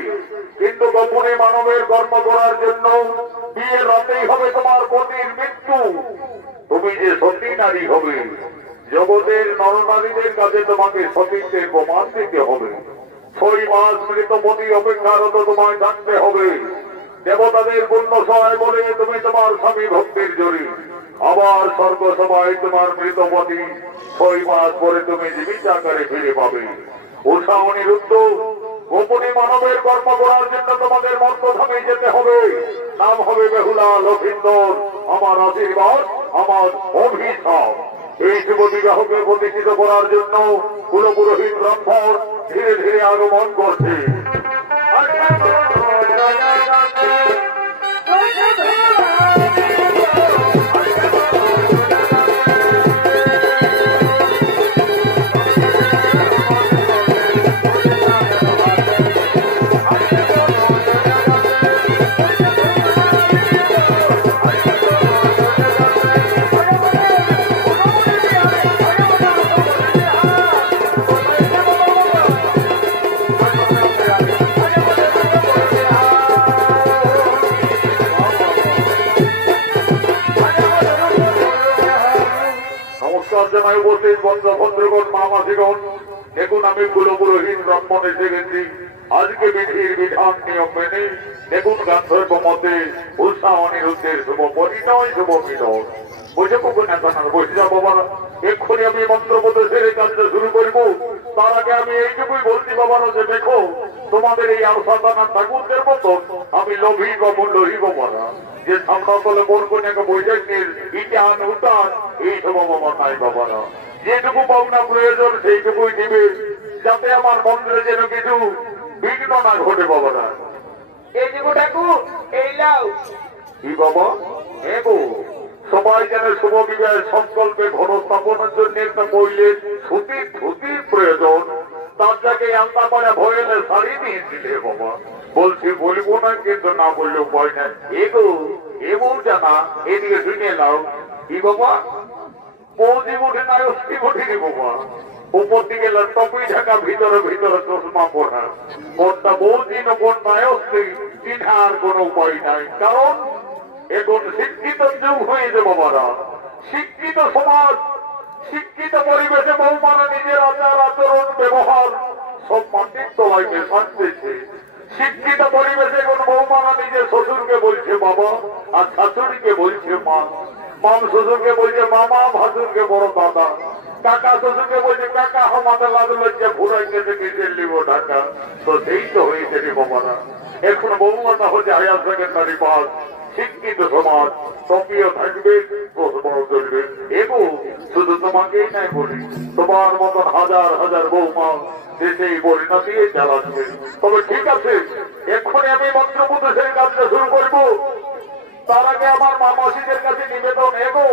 কিন্তু গোপনে মানবের কর্ম করার জন্য বিয়ের রাতেই হবে তোমার পতির মৃত্যু। তুমি যে সতী নারী হবে, জগতের নরনারীদের কাছে তোমাকে সতীত্বের প্রমাণ দিতে হবে। 6 মাস মৃত পতি অপেক্ষারত তোমায় থাকতে হবে। দেবতাদের পুণ্য সহায় বলে তুমি তোমার স্বামী ভক্তির জড়ি আবার স্বর্গ সভায় তোমার মৃতপতি 6 মাস পরে তুমি জীবিত আকারে ফিরে পাবে। উষা, অনিরুদ্ধ গোপনে মানবের কর্ম করার জন্য তোমাদের মর্তধামে যেতে হবে। নাম হবে বেহুলা লক্ষিন্দর। আমার আশীর্বাদ, আমার অভিশাপ। এই শুভ বিবাহকে প্রতিষ্ঠিত করার জন্য কুলপুরোহিত ব্রাহ্মণ ধীরে ধীরে আগমন করছে। জানাই উপস্থিত ভদ্রগণ, মামাসিগণ, দেখুন আমি কুলপুরোহিত ব্রাহ্মণ এসে গেছি। আজকে বিধির বিধান নিয়ম মেনে দেখুন গান্ধর্ব মতে উষা অনিরুদ্ধের শুভ পরিণয়, শুভ মিলন। বসে পুকুর না বসে যাবো বাবারা। এক্ষুনি আমি মন্ত্রপদ সেরে কাজটা শুরু করবো। তার আগে আমি এইটুকুই বলছি বাবারা যে দেখো, তোমাদের এই আলসাদানা ঠাকুরদের মতো আমি লোভী গমন লোহী বাবারা, যে সামনা তলে মোর কন্যাকে বৈঠকের ইটান উটান এইসব বাবা নাই বাবারা। যেটুকু পাওনা প্রয়োজন সেইটুকুই দিবে, যাতে আমার মন্দিরে যেন কিছু বিঘ্ন না ঘটে বাবারা। এই যে ঠাকুর, এই লাও। কি বাবা? গো সবাই যেন শুভ বিবাহের সংকল্পে ঘর স্থাপনের জন্য একটা কইলে সুতির ধুতির প্রয়োজন। তার যাকে আলতা করে ভয়েলে শাড়ি নিয়ে দিলে বাবা। বলছি বলবো না, কিন্তু না বললে উপায় নাই। এগো এ বউ জানা, এদিকে শুনে নাও। কি বাবা? বৌদি উঠে নাই, অস্থি উঠিনি বাবা। উপর দিকে টপি ঢাকা, ভিতরে ভিতরে চশমা পড়া। কোনটা বৌদি না কোনটা অস্থি চিনার কোন উপায় নাই। কারণ এখন শিক্ষিত যুগ হয়েছে বাবারা। শিক্ষিত সমাজ, শিক্ষিত পরিবেশে বৌমারা নিজের আচার আচরণ ব্যবহার সব মাটির তলায় মেশাচ্ছে। শিক্ষিত পরিবেশে কোন বৌমারা নিজের শ্বশুরকে বলছে বাবা, আর শাশুড়িকে বলছে মা। মাম শ্বশুরকে বলছে মামা, ভাসুরকে বড় দাদা। কাকা শ্বশুরকে বলছে কাকা। আমাদের লাগলো যে ঘুরাই গেছে কিসের লিব ঢাকা। তো সেই তো হয়েছে রে বাবারা। এখন বৌমাটা হচ্ছে হায়ার সেকেন্ডারি পাস। শিক্ষিত সমাজ সক্রিয় থাকবে, প্রশ্ন চলবে। এবং শুধু তোমাকেই নাই বলি, তোমার মতন হাজার হাজার বৌমা দেশে পরিণতি চালাচ্ছে। তবে ঠিক আছে, এক্ষুনি আমি মন্ত্রপুরুষের কাজটা শুরু করবো। তার আগে আমার মামাসিদের কাছে নিবেদন এগো,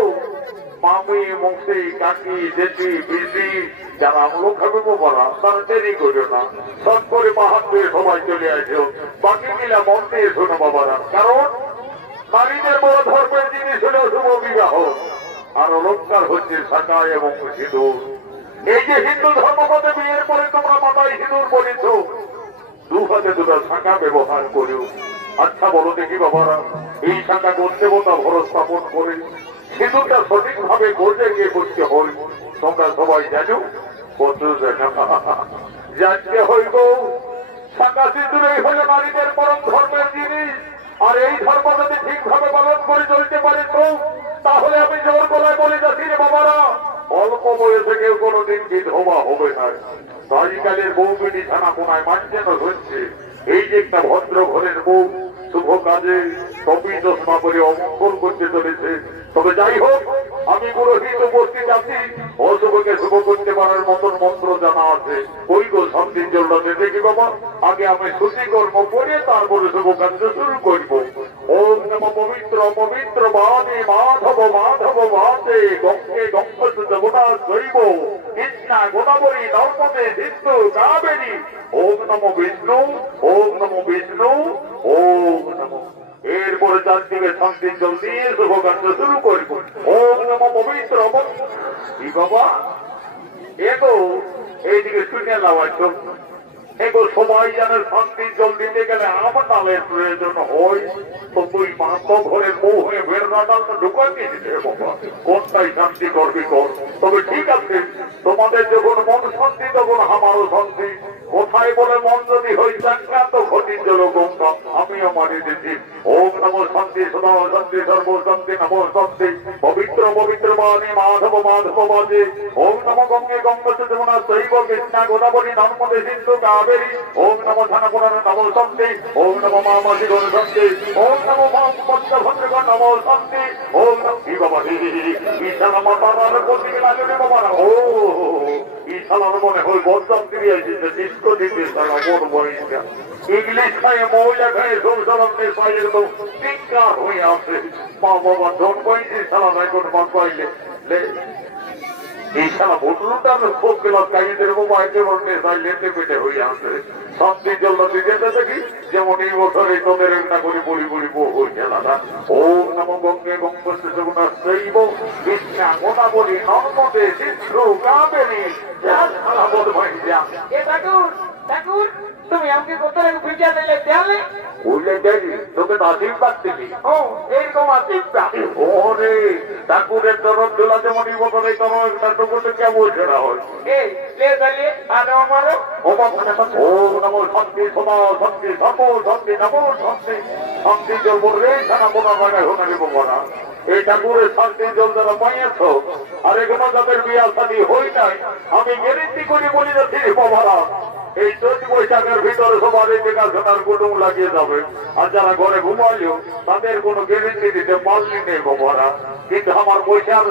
মামি মুক্তি কাকি জেঠি পিসি যারা আমলোক খাবে বলা তারা দেরি করো না, সব করে পাহাড় দিয়ে সবাই চলে আসো, বাকি মিলা মন দিয়ে শোনো বাবারা। কারণ নারীদের বড় ধর্মের জিনিস হল শুভ বিবাহ, আর অলঙ্কার হচ্ছে শাখা এবং সিঁদুর। এই যে হিন্দু ধর্মমতে বিয়ের পরে তোমরা মাথায় সিঁদুর পড়েছ, দু হাতে দুটো শাখা ব্যবহার করো। আচ্ছা বলো দেখি বাবারা, এই শাখা দেবতা ভর স্থাপন করে সিঁদুরটা সঠিক ভাবে গোজে গিয়ে করতে হয়, তোমরা সবাই জানো কত জানতে হইব। শাখা সিঁদুরই হল নারীদের পরম ধর্মের জিনিস, আর এই ধর্ম যদি ঠিকভাবে পালন করে চলতে পারে তো তাহলে আমি জোর গলায় বলে যাচ্ছি রে বাবারা, অল্প বয়সে কেউ কোনোদিন বিধবা হবে না। আজকালের বউ বিটি থানা কোনায় মানছে না হচ্ছে, এই যে একটা ভদ্র ঘরের বউ শুভ কাজে টপি চশমা করে অমঙ্গল করতে চলেছে। তবে যাই হোক, আমি পুরোহিত উপস্থিত আছি, অশুভকে শুভ করতে পারার মতন মন্ত্র জানা আছে। ওই গো সবদিন জলটাতে দেখি বাবা, আগে আমি শুচি কর্ম করে তারপরে শুভ কার্য শুরু করব। ওম নম পবিত্র পবিত্র বাণী মাধব মাধব ভাতে গঙ্গে গঙ্গস যমুনা শৈব কৃষ্ণা গোদাবরী নর্মদে সিন্ধু কাবেরী। ওম নম বিষ্ণু, ওম নম বিষ্ণু, ওম নম। এরপরে চারদিকে শান্তির জল দিয়ে শুভ কার্য শুরু করব। ওম নম পবিত্র কি বাবা এগো এইদিকে শুনে লাগাচ্ছ এগো, সবাই জানে শান্তির জল দিতে গেলে আমার নামের প্রয়োজন হয়, তো তুই মাত্র ঘরের বউ হয়ে বেড়াটা ঢুকাই দিতে বাবা, কোনটাই শান্তি করবি কর। তবে ঠিক আছে, তোমাদের যখন মন শান্তি তখন আমারও শান্তি। কোথায় বলে মন যদি হই চাঙ্গা তো ঘটির জল গঙ্গা আমিও মারি দিচ্ছি। ওম নম শান্তি সদা শান্তি সর্ব শান্তি নম শান্তি পবিত্র পবিত্র বাণী মাধব মাধব বাজে। ওম নম গঙ্গে গঙ্গস যমুনা শৈব কৃষ্ণা গোদাবরী নর্মদে সিন্ধু কাবেরী। ওম নম ধনপুরাণ নম শান্তি। ওম নম মামাসি গণ শান্তি। ওম নম পঞ্চভদ্রগণ নম শান্তি। ওম নম কি বাবা ঈশান মাতার কোথেকে লাগবে বাবা? ও ঈশালার মনে হয় বদনাম দিয়ে এসেছে, ডিস্কো দিতে সারা মন বয়সটা ইংলিশ খায় মহিলা খায় সংসারের সাইলের তো টিকার হয়ে আছে। মা বাবা ধন পাইছি সারা নাই কোন মা পাইলে এই সারা বদলুটার খুব গেলাম কাইদের মোবাইল লেটে পেটে হয়ে আছে। শান্তির জন্য দিতে দেখি যেমন এই বছরে তোদের একটা করে বলি বলি বউ হয়ে গেলাম। ওম নম গঙ্গে গঙ্গস যমুনা শৈব কৃষ্ণা গোদাবরী নর্মদে সিন্ধু কাবেরী। সারা বদ ভাই যা এ ঠাকুর ঠাকুর, তুমি আমাকে কোথায় ভিজা দিলে দেয়ালে বললে দেখি তোকে তো আশীর্বাদ দিবি। ও এইরকম আশীর্বাদ। ওরে ঠাকুরের তরফ দোলা যেমন এই বছর এই তরফ একটা টুকুরটা কেমন সেটা হয়। এই লে তাহলে আর আমারও ও নম শান্তি সদা শান্তি সর্ব শান্তি নম শান্তি। শান্তি জল বললে সারা বোনা বাগায় হোনা দেব বলা। এই ঠাকুরের শান্তির জল যারা পাইয়াছ আর এখনো যাদের বিয়া শাদী হই নাই, আমি গ্যারেন্টি করে বলি যাচ্ছি বাবারা, এই 4 বৈশাখের ভিতরে সবার এই দেখাশোনার কুটুম লাগিয়ে যাবে। আর যারা ঘরে ঘুমালিও তাদের কোনো গ্যারেন্টি দিতে পারলি নেই বাবারা। কিন্তু আমার বৈশাখ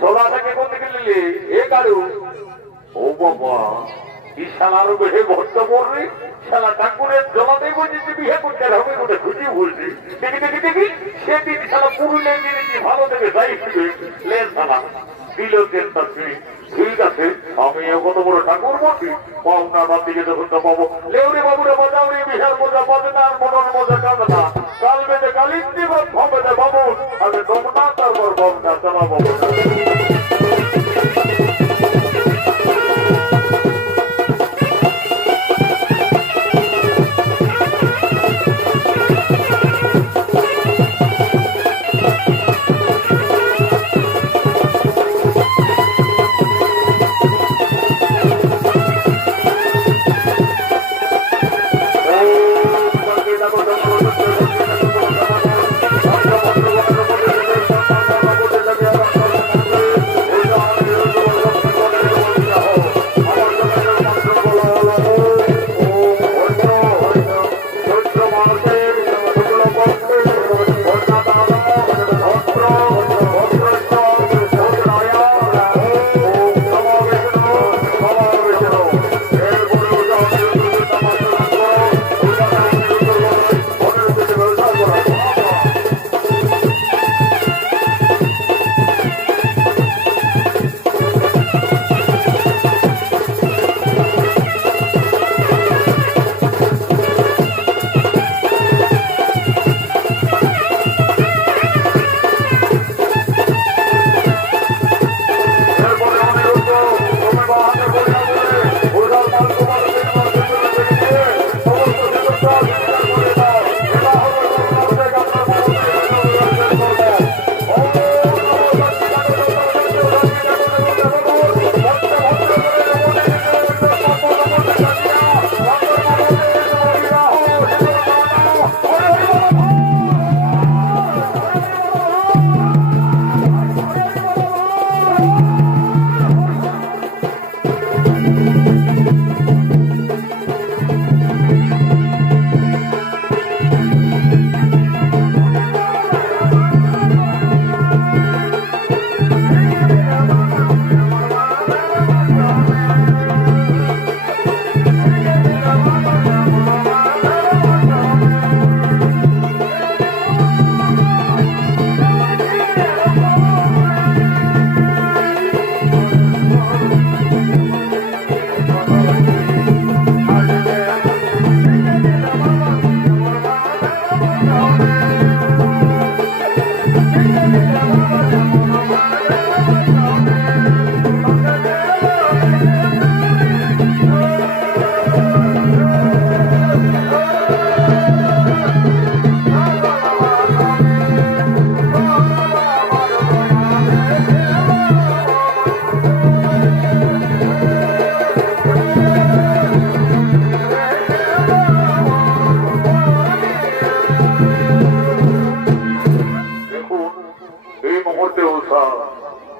16 থেকে কোন দিকে নিলি এ কারু ও বাবা এই শালারও বেশি ভর্ত পড়বে। শালা ঠাকুরের জমাতেই বলছি বিয়ে করতে হবে বলে খুশি বলছি। দেখি দেখি দেখি সেদিন শালা পুরুলের দিনে ভালো থেকে যাই লেন শালা দিল তেল। ঠিক আছে, আমি কত বড় ঠাকুর বলছি পাওনা বাদ দিকে যখন পাবো লেউরে বাবুরে বাজাও রে বিশাল মজা বাজে না, আর মনের মজা কাঁদে না। কাল বেঁধে কালিন্দি হবে না বাবু, আগে তোমরা তারপর বাবনা চালা বাবু।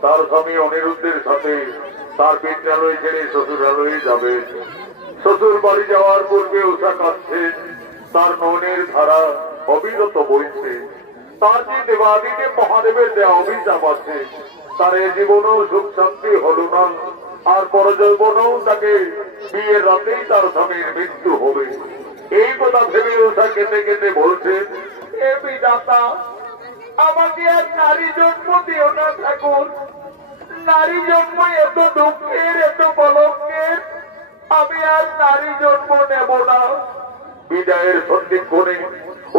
তার স্বামী অনিরুদ্ধের সাথে তার বিদ্যালয় ছেড়ে শ্বশুরালয়ে যাবে। শ্বশুর বাড়ি যাওয়ার পূর্বে উষা কাঁদছে, তার মনের ধারা অবিরত বইছে। তার যে দেবাদিদেব মহাদেবের দেওয়া অভিশাপ আছে, তার এ জীবনেও সুখ শান্তি হলো না, আর পরজীবনেও তাকে বিয়ের রাতেই তার স্বামীর মৃত্যু হবে। এই কথা ভেবে উষা কেঁদে কেঁদে বলছেন, হে বিধাতা, আমাকে আর নারী জন্ম দিও না ঠাকুর। নারী জন্ম এত দুঃখের, এত কলঙ্কের, আমি আর নারী জন্ম নেব না। বিদায়ের সন্ধিক্ষণে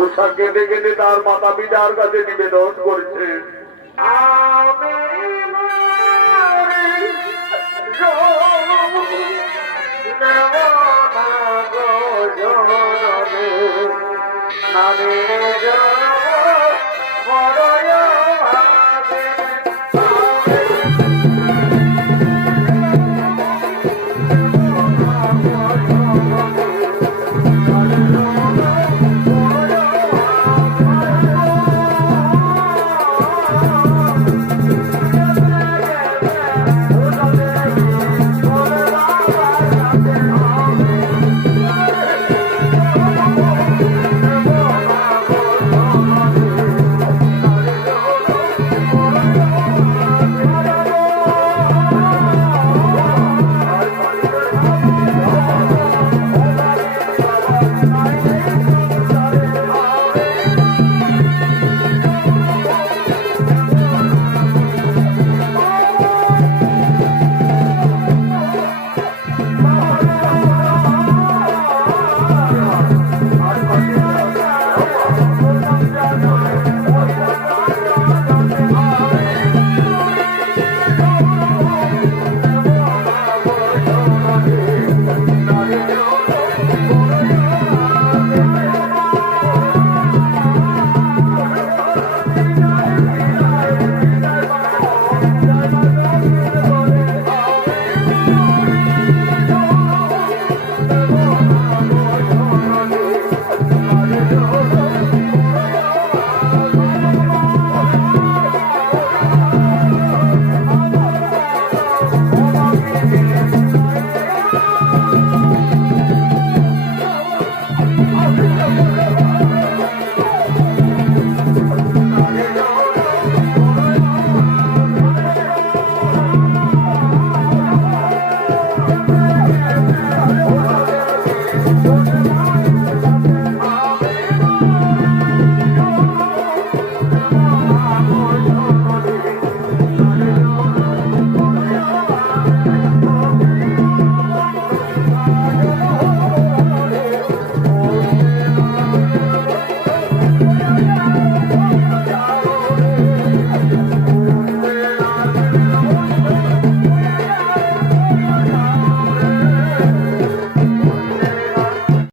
উষা কেঁদে কেঁদে তার মাতা পিতার কাছে নিবেদন করছে, আমি নারী জন্ম নেব না গো জননী, নারী জন্ম বড়